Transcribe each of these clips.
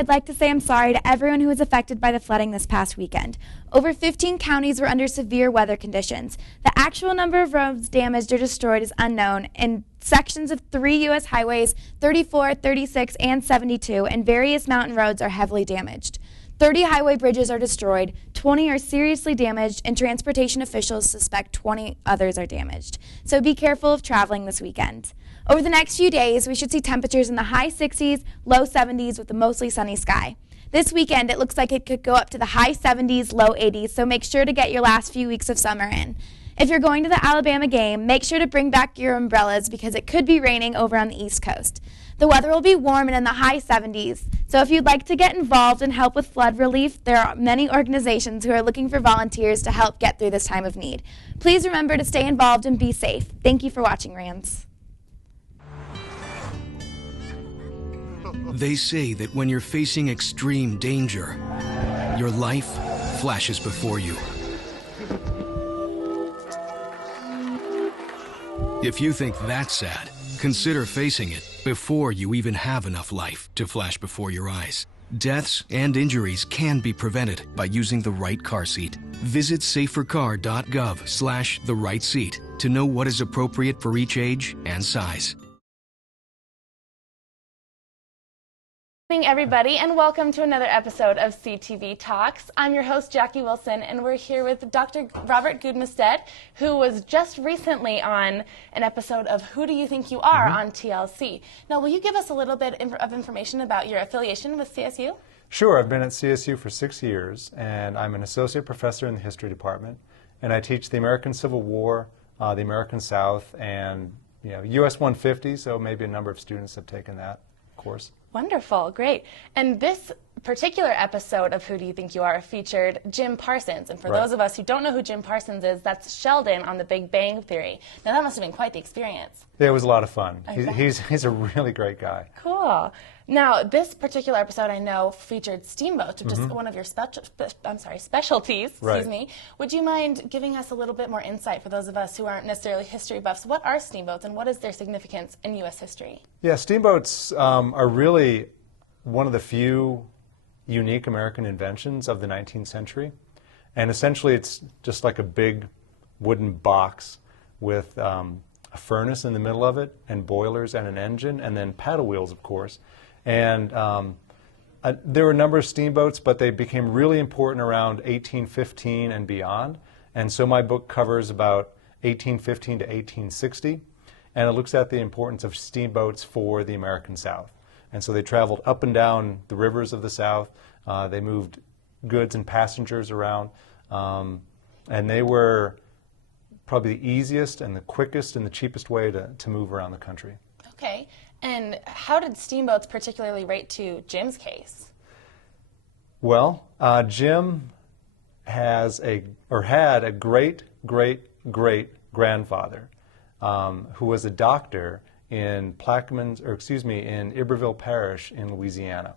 I'd like to say I'm sorry to everyone who was affected by the flooding this past weekend. Over 15 counties were under severe weather conditions. The actual number of roads damaged or destroyed is unknown, and sections of 3 U.S. highways, 34, 36, and 72, and various mountain roads are heavily damaged. 30 highway bridges are destroyed, 20 are seriously damaged, and transportation officials suspect 20 others are damaged. So be careful of traveling this weekend. Over the next few days, we should see temperatures in the high 60s, low 70s with a mostly sunny sky. This weekend, it looks like it could go up to the high 70s, low 80s, so make sure to get your last few weeks of summer in. If you're going to the Alabama game, make sure to bring back your umbrellas because it could be raining over on the East Coast. The weather will be warm and in the high 70s, so if you'd like to get involved and help with flood relief, there are many organizations who are looking for volunteers to help get through this time of need. Please remember to stay involved and be safe. Thank you for watching, Rams. They say that when you're facing extreme danger, your life flashes before you. If you think that's sad, consider facing it before you even have enough life to flash before your eyes. Deaths and injuries can be prevented by using the right car seat. Visit safercar.gov/the-right-seat to know what is appropriate for each age and size. Good morning, everybody, and welcome to another episode of CTV Talks. I'm your host, Jackie Wilson, and we're here with Dr. Robert Gudmestad, who was just recently on an episode of Who Do You Think You Are on TLC. Now, will you give us a little bit of information about your affiliation with CSU? Sure. I've been at CSU for 6 years, and I'm an associate professor in the history department, and I teach the American Civil War, the American South, and US 150, so maybe a number of students have taken that course. Wonderful, great. And this particular episode of Who Do You Think You Are featured Jim Parsons. And for those of us who don't know who Jim Parsons is, that's Sheldon on The Big Bang Theory. Now that must have been quite the experience. Yeah, it was a lot of fun. He's a really great guy. Cool. Now, this particular episode, I know, featured steamboats, which is one of your specialties. Excuse me. Would you mind giving us a little bit more insight for those of us who aren't necessarily history buffs? What are steamboats, and what is their significance in U.S. history? Yeah, steamboats are really one of the few unique American inventions of the 19th century. And essentially, it's just like a big wooden box with a furnace in the middle of it, and boilers and an engine, and then paddle wheels, of course. And there were a number of steamboats, but they became really important around 1815 and beyond. And so my book covers about 1815 to 1860, and it looks at the importance of steamboats for the American South. And so they traveled up and down the rivers of the South. They moved goods and passengers around, and they were probably the easiest and the quickest and the cheapest way to move around the country. Okay. And how did steamboats particularly relate to Jim's case? Well, Jim had a great-great-great-grandfather who was a doctor in in Iberville Parish in Louisiana.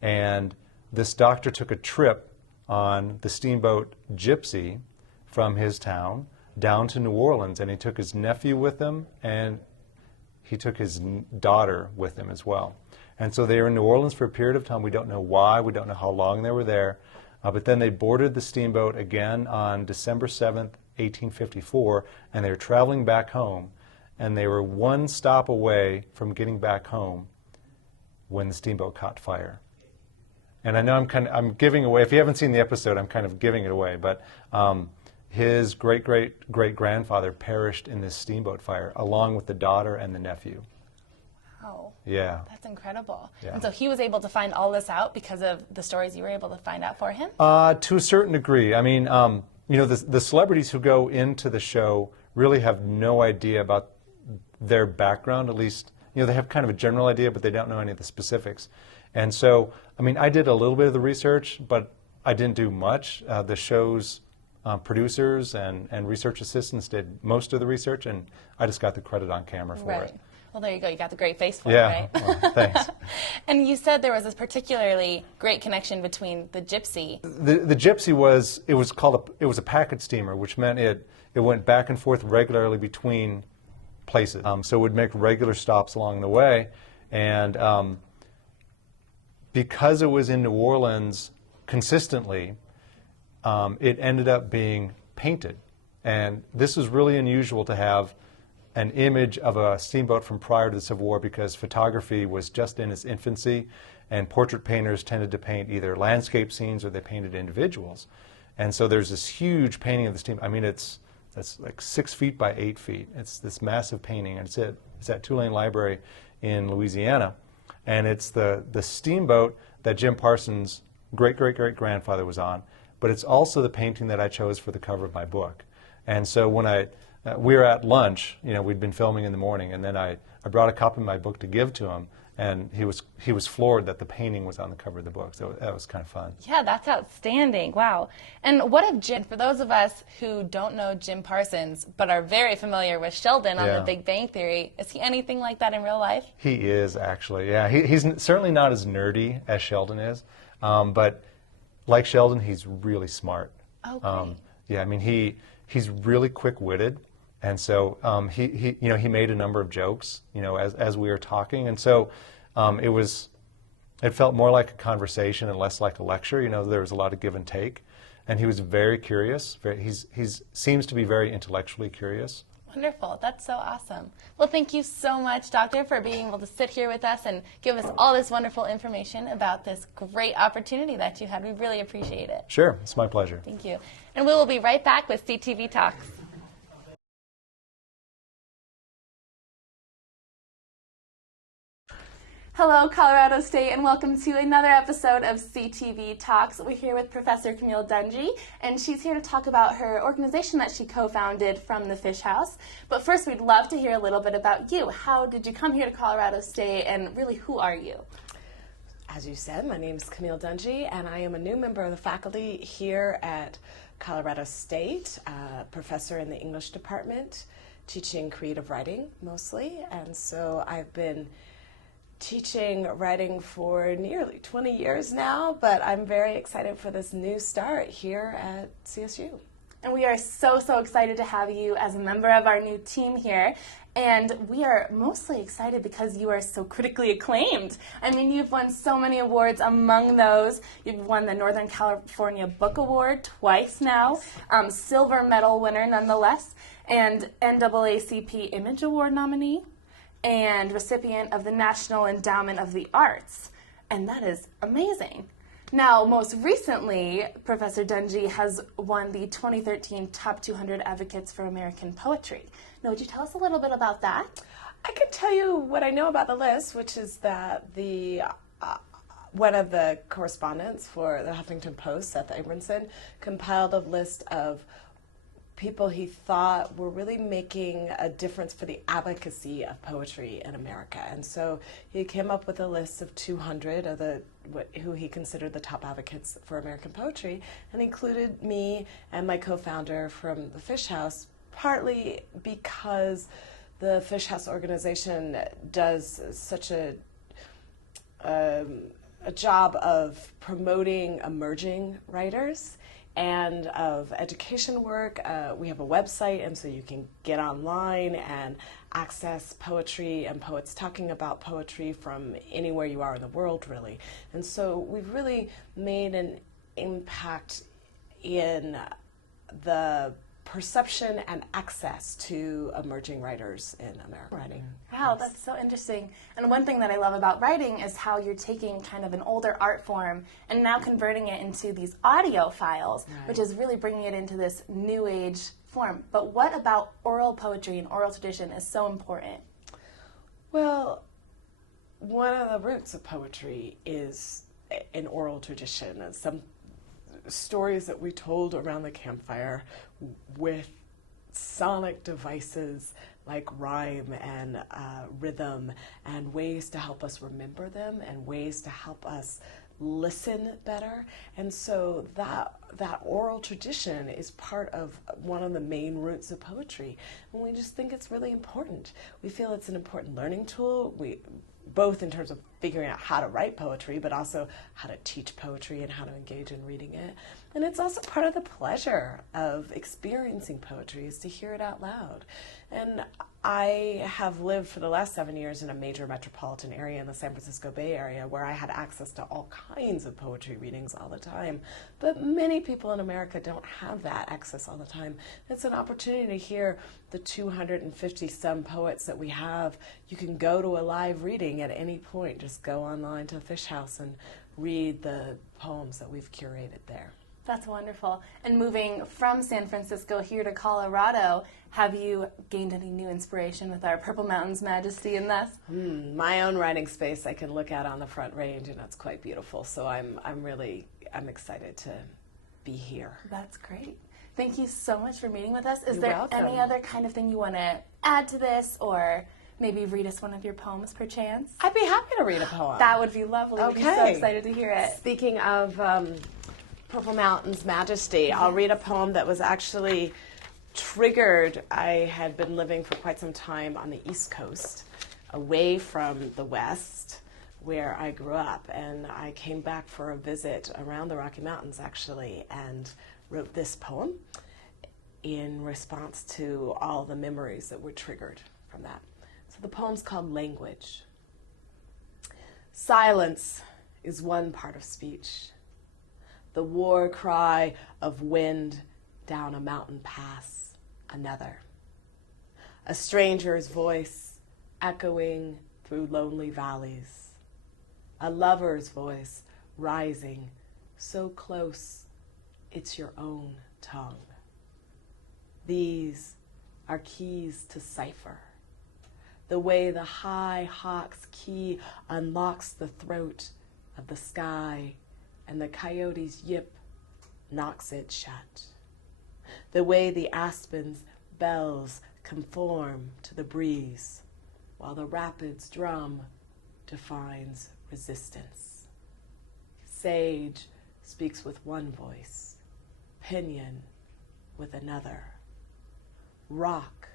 And this doctor took a trip on the steamboat Gypsy from his town down to New Orleans, and he took his nephew with him, and he took his daughter with him as well. And so they were in New Orleans for a period of time. We don't know why. We don't know how long they were there. But then they boarded the steamboat again on December 7th, 1854, and they were traveling back home. And they were one stop away from getting back home when the steamboat caught fire. And I know I'm giving away, if you haven't seen the episode, I'm kind of giving it away, but his great-great-great-grandfather perished in this steamboat fire, along with the daughter and the nephew. Wow. Yeah. That's incredible. Yeah. And so he was able to find all this out because of the stories you were able to find out for him? To a certain degree. I mean, the celebrities who go into the show really have no idea about their background, at least, they have kind of a general idea, but they don't know any of the specifics. And so, I mean, I did a little bit of the research, but I didn't do much. The show's producers and research assistants did most of the research, and I just got the credit on camera for it. Well, there you go. You got the great face for it, right? Well, thanks. And you said there was this particularly great connection between the Gypsy. The Gypsy was a packet steamer, which meant it went back and forth regularly between places. So it would make regular stops along the way, and because it was in New Orleans consistently, it ended up being painted. And this was really unusual to have an image of a steamboat from prior to the Civil War, because photography was just in its infancy, and portrait painters tended to paint either landscape scenes or they painted individuals. And so there's this huge painting of the steamboat. I mean, that's like 6 feet by 8 feet. It's this massive painting, and it's at Tulane Library in Louisiana. And it's the steamboat that Jim Parsons' great-great-great-grandfather was on, but it's also the painting that I chose for the cover of my book. And so when we were at lunch, you know, we'd been filming in the morning, and then I brought a copy of my book to give to him, and he was floored that the painting was on the cover of the book. So that was kind of fun. Yeah, that's outstanding. Wow. And what if Jim, for those of us who don't know Jim Parsons but are very familiar with Sheldon on The Big Bang Theory, is he anything like that in real life? He is, actually. Yeah, he's certainly not as nerdy as Sheldon is, but like Sheldon, he's really smart. Okay. Yeah, I mean, he's really quick-witted. And so he made a number of jokes, you know, as we were talking, and so it felt more like a conversation and less like a lecture. You know, there was a lot of give and take, and he was very curious. He seems to be very intellectually curious. Wonderful. That's so awesome. Well, thank you so much, Doctor, for being able to sit here with us and give us all this wonderful information about this great opportunity that you had. We really appreciate it. Sure, it's my pleasure. Thank you. And we will be right back with CTV Talks. Hello, Colorado State, and welcome to another episode of CTV Talks. We're here with Professor Camille Dungy, and she's here to talk about her organization that she co-founded from the Fish House. But first, we'd love to hear a little bit about you. How did you come here to Colorado State, and really, who are you? As you said, my name is Camille Dungy, and I am a new member of the faculty here at Colorado State, professor in the English department, teaching creative writing mostly, and so I've been teaching writing for nearly 20 years now, but I'm very excited for this new start here at CSU. And we are so, so excited to have you as a member of our new team here. And we are mostly excited because you are so critically acclaimed. I mean, you've won so many awards. Among those, you've won the Northern California Book Award twice now, silver medal winner nonetheless, and NAACP Image Award nominee, and recipient of the National Endowment of the Arts. And that is amazing. Now, most recently, Professor Dungy has won the 2013 Top 200 Advocates for American Poetry. Now, would you tell us a little bit about that? I can tell you what I know about the list, which is that the one of the correspondents for the Huffington Post, Seth Abramson, compiled a list of people he thought were really making a difference for the advocacy of poetry in America. And so he came up with a list of 200 of who he considered the top advocates for American poetry, and included me and my co-founder from the Fish House, partly because the Fish House organization does such a job of promoting emerging writers and of education work. We have a website, and so you can get online and access poetry and poets talking about poetry from anywhere you are in the world, really. And so we've really made an impact in the perception and access to emerging writers in American writing. Wow, that's so interesting. And one thing that I love about writing is how you're taking kind of an older art form and now converting it into these audio files, which is really bringing it into this new age form. But what about oral poetry and oral tradition is so important? Well, one of the roots of poetry is an oral tradition, and some stories that we told around the campfire with sonic devices like rhyme and rhythm, and ways to help us remember them and ways to help us listen better. And so that oral tradition is part of one of the main roots of poetry, and we just think it's really important. We feel it's an important learning tool, both in terms of figuring out how to write poetry, but also how to teach poetry and how to engage in reading it. And it's also part of the pleasure of experiencing poetry is to hear it out loud. And I have lived for the last 7 years in a major metropolitan area in the San Francisco Bay Area where I had access to all kinds of poetry readings all the time. But many people in America don't have that access all the time. It's an opportunity to hear the 250 some poets that we have. You can go to a live reading at any point. Just go online to Fish House and read the poems that we've curated there. That's wonderful. And moving from San Francisco here to Colorado, have you gained any new inspiration with our Purple Mountains majesty in this? My own writing space I can look out on the Front Range, and it's quite beautiful. So I'm excited to be here. That's great. Thank you so much for meeting with us. Is You're there welcome. any other kind of thing you want to add to this, or maybe read us one of your poems, perchance? I'd be happy to read a poem. That would be lovely. Okay. We'd be so excited to hear it. Speaking of Purple Mountains majesty, I'll read a poem that was actually triggered. I had been living for quite some time on the East Coast, away from the West, where I grew up, and I came back for a visit around the Rocky Mountains, actually, and wrote this poem in response to all the memories that were triggered from that. So the poem's called Language. Silence is one part of speech. The war cry of wind down a mountain pass, another. A stranger's voice echoing through lonely valleys. A lover's voice rising so close it's your own tongue. These are keys to cipher. The way the high hawk's key unlocks the throat of the sky and the coyote's yip knocks it shut. The way the aspen's bells conform to the breeze, while the rapid's drum defines resistance. Sage speaks with one voice, pinyon with another. Rock,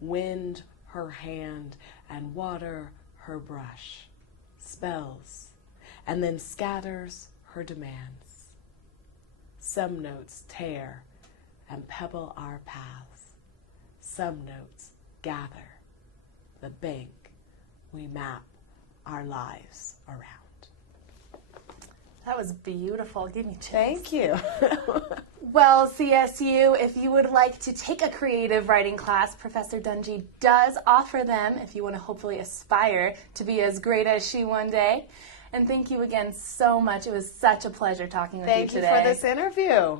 wind her hand and water her brush, spells, and then scatters her demands. Some notes tear and pebble our paths. Some notes gather the bank we map our lives around. That was beautiful. Give me chills. Thank you. Well, CSU, if you would like to take a creative writing class, Professor Dungy does offer them if you want to hopefully aspire to be as great as she one day. And thank you again so much. It was such a pleasure talking with you today. Thank you for this interview.